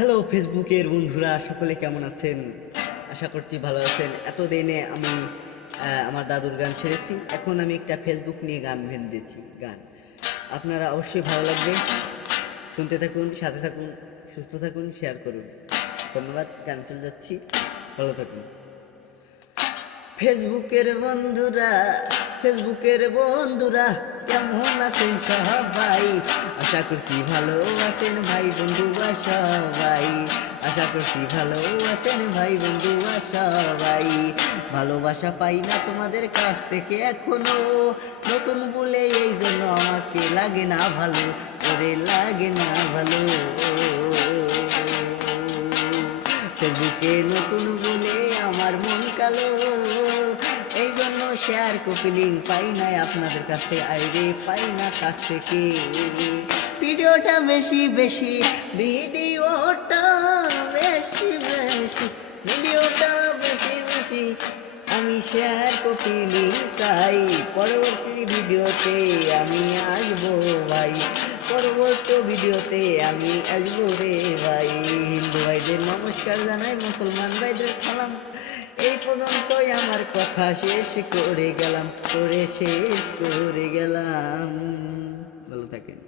Hello ফেসবুকের বন্ধুরা, সকলে কেমন আছেন? আশা করছি ভালো আছেন। এতদিনে আমি আমার দাদুর গান ছেড়েছি। এখন আমি একটা ফেসবুক নিয়ে গান দিয়েছি। গান আপনারা অবশ্যই ভালো লাগবে, শুনতে থাকুন, সাথে থাকুন, সুস্থ থাকুন, শেয়ার করুন। ধন্যবাদ। গান চলে যাচ্ছি, ভালো থাকুন। ফেসবুকের বন্ধুরা, ফেসবুকের বন্ধুরা কেমন আছেন সবাই? আশা করছি ভালো আছেন ভাই বন্ধুরা সবাই। আশা করছি ভালো আছেন ভাই বন্ধুরা সবাই। ভালোবাসা পাই না তোমাদের কাছ থেকে এখনো, নতুন বলে এই জন্য আমাকে লাগে না ভালো, ওরে লাগে না ভালো। ফেসবুকে নতুন বলে আমার মন কালো, এই জন্য শেয়ার কপি লিঙ্ক পাই না আপনাদের কাছ থেকে, আইডি পাই না কাছ থেকে। ভিডিওটা বেশি বেশি, ভিডিওটা বেশি বেশি, ভিডিওটা বেশি বেশি আমি শেয়ার কপি লিঙ্ক চাই। পরবর্তী ভিডিওতে আমি আসবো ভাই, পরবর্তী ভিডিওতে আমি আসবো রে ভাই। হিন্দু ভাইদের নমস্কার জানাই, মুসলমান ভাইদের সালাম। এই পর্যন্তই আমার কথা শেষ করে গেলাম, শেষ করে গেলাম। ভালো থাকেন।